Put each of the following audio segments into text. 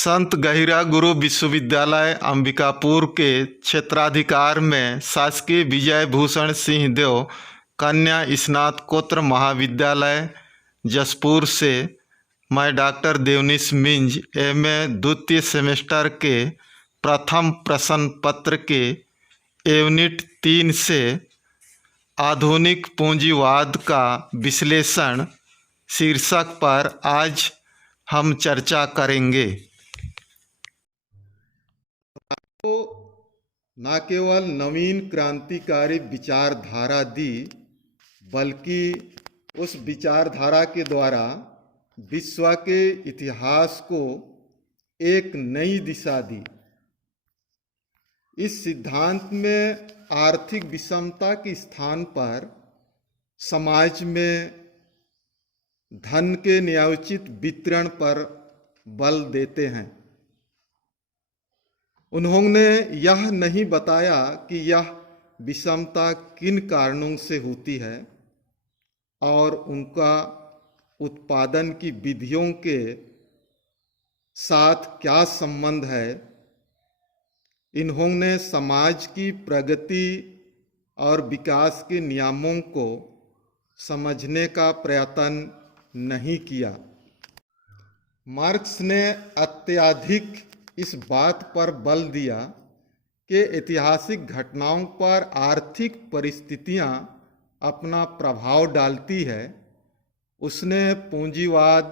संत गहिरा गुरु विश्वविद्यालय अंबिकापुर के क्षेत्राधिकार में शासकीय विजय भूषण सिंह देव कन्या स्नातकोत्तर महाविद्यालय जसपुर से मैं डॉक्टर देवनीश मिंज एमए द्वितीय सेमेस्टर के प्रथम प्रश्न पत्र के यूनिट 3 से आधुनिक पूंजीवाद का विश्लेषण शीर्षक पर आज हम चर्चा करेंगे। तो न केवल नवीन क्रांतिकारी विचारधारा दी, बल्कि उस विचारधारा के द्वारा विश्व के इतिहास को एक नई दिशा दी। इस सिद्धांत में आर्थिक विषमता के स्थान पर समाज में धन के न्यायोचित वितरण पर बल देते हैं। उन्होंने यह नहीं बताया कि यह विषमता किन कारणों से होती है और उनका उत्पादन की विधियों के साथ क्या संबंध है। इन्होंने समाज की प्रगति और विकास के नियमों को समझने का प्रयत्न नहीं किया। मार्क्स ने अत्यधिक इस बात पर बल दिया कि ऐतिहासिक घटनाओं पर आर्थिक परिस्थितियां अपना प्रभाव डालती है। उसने पूंजीवाद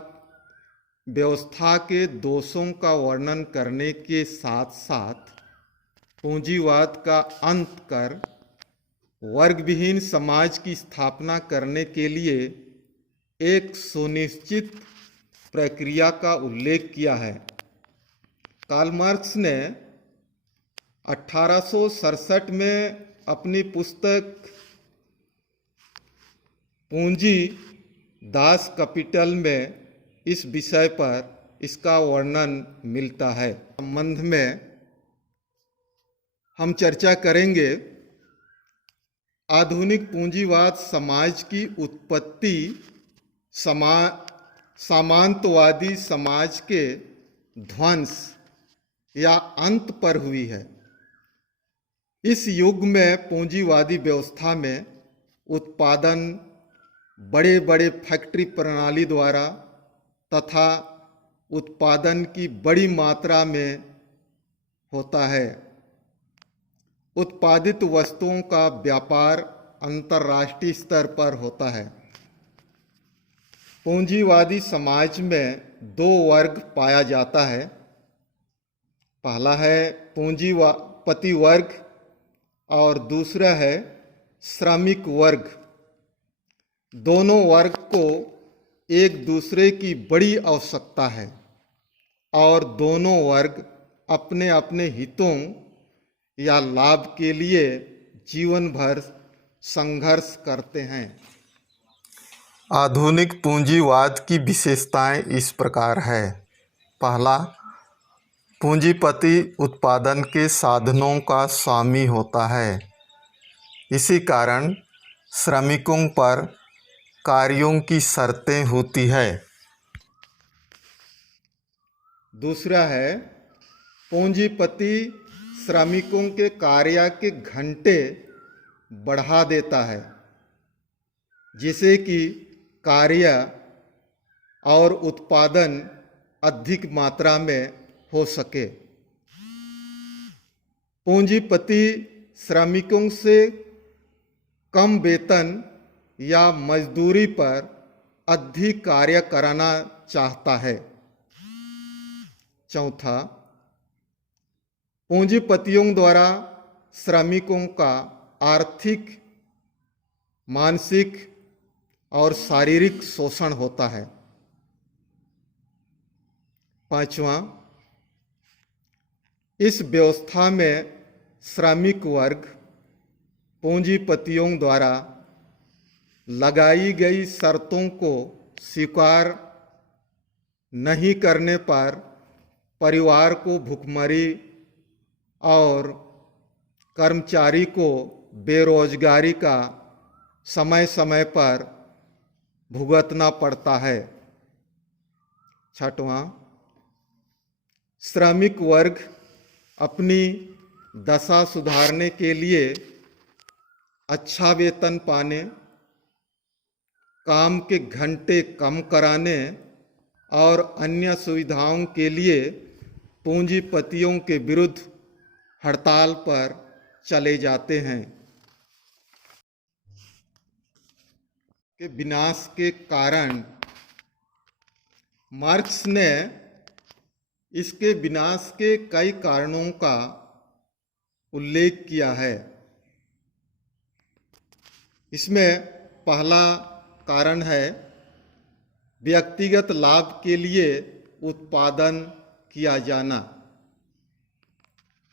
व्यवस्था के दोषों का वर्णन करने के साथ साथ पूंजीवाद का अंत कर वर्ग विहीन समाज की स्थापना करने के लिए एक सुनिश्चित प्रक्रिया का उल्लेख किया है। कार्ल मार्क्स ने 1867 में अपनी पुस्तक पूंजी दास कैपिटल में इस विषय पर इसका वर्णन मिलता है। संबंध में हम चर्चा करेंगे। आधुनिक पूंजीवाद समाज की उत्पत्ति सामंतवादी समाज के ध्वंस या अंत पर हुई है। इस युग में पूंजीवादी व्यवस्था में उत्पादन बड़े बड़े फैक्ट्री प्रणाली द्वारा तथा उत्पादन की बड़ी मात्रा में होता है। उत्पादित वस्तुओं का व्यापार अंतर्राष्ट्रीय स्तर पर होता है। पूंजीवादी समाज में दो वर्ग पाया जाता है। पहला है पूंजीपति वर्ग और दूसरा है श्रमिक वर्ग। दोनों वर्ग को एक दूसरे की बड़ी आवश्यकता है और दोनों वर्ग अपने अपने हितों या लाभ के लिए जीवन भर संघर्ष करते हैं। आधुनिक पूंजीवाद की विशेषताएं इस प्रकार है। पहला, पूंजीपति उत्पादन के साधनों का स्वामी होता है। इसी कारण श्रमिकों पर कार्यों की शर्तें होती है। दूसरा है पूंजीपति श्रमिकों के कार्य के घंटे बढ़ा देता है, जिससे कि कार्य और उत्पादन अधिक मात्रा में हो सके। पूंजीपति श्रमिकों से कम वेतन या मजदूरी पर अधिक कार्य कराना चाहता है। चौथा, पूंजीपतियों द्वारा श्रमिकों का आर्थिक, मानसिक और शारीरिक शोषण होता है। पांचवा, इस व्यवस्था में श्रमिक वर्ग पूंजीपतियों द्वारा लगाई गई शर्तों को स्वीकार नहीं करने पर परिवार को भुखमरी और कर्मचारी को बेरोजगारी का समय समय पर भुगतना पड़ता है। छठवां, श्रमिक वर्ग अपनी दशा सुधारने के लिए अच्छा वेतन पाने, काम के घंटे कम कराने और अन्य सुविधाओं के लिए पूंजीपतियों के विरुद्ध हड़ताल पर चले जाते हैं। के विनाश के कारण मार्क्स ने इसके विनाश के कई कारणों का उल्लेख किया है। इसमें पहला कारण है व्यक्तिगत लाभ के लिए उत्पादन किया जाना।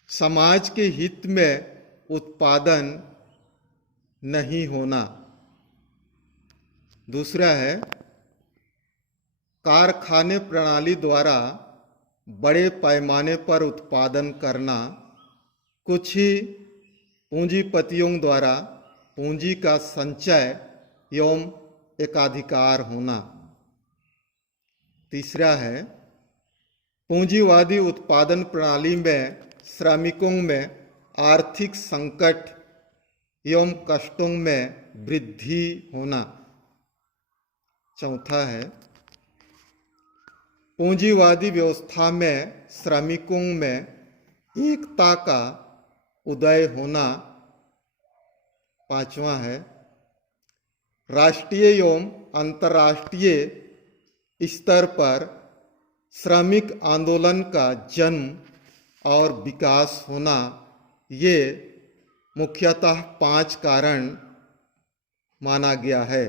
समाज के हित में उत्पादन नहीं होना। दूसरा है कारखाने प्रणाली द्वारा बड़े पैमाने पर उत्पादन करना, कुछ ही पूंजीपतियों द्वारा पूंजी का संचय एवं एकाधिकार होना। तीसरा है पूंजीवादी उत्पादन प्रणाली में श्रमिकों में आर्थिक संकट एवं कष्टों में वृद्धि होना। चौथा है पूंजीवादी व्यवस्था में श्रमिकों में एकता का उदय होना। पांचवा है राष्ट्रीय एवं अंतर्राष्ट्रीय स्तर पर श्रमिक आंदोलन का जन्म और विकास होना। ये मुख्यतः 5 कारण माना गया है।